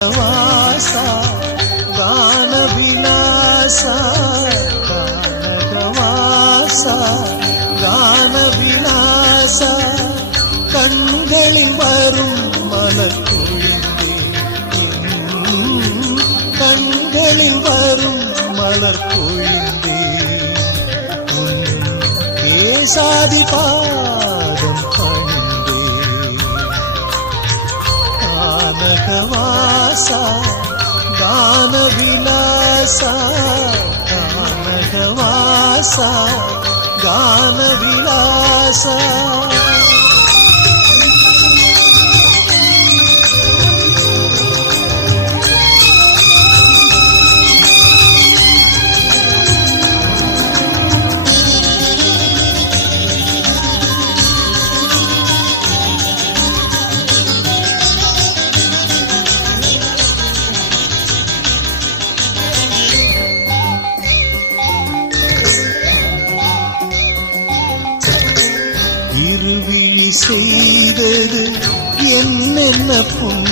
வாசா கான விலாசா கானகவாசா கான விலாசா கண்களில் வரும் மலர் பொழிந்தே கண்களில் வரும் மலர் பொழிந்தே கேசாதி பாதம் பணிந்தே கானகவாசா கான விலாசா கானகவாசா கான விலாசா இருவிழி செய்தது என்னென்ன புண்ணியம்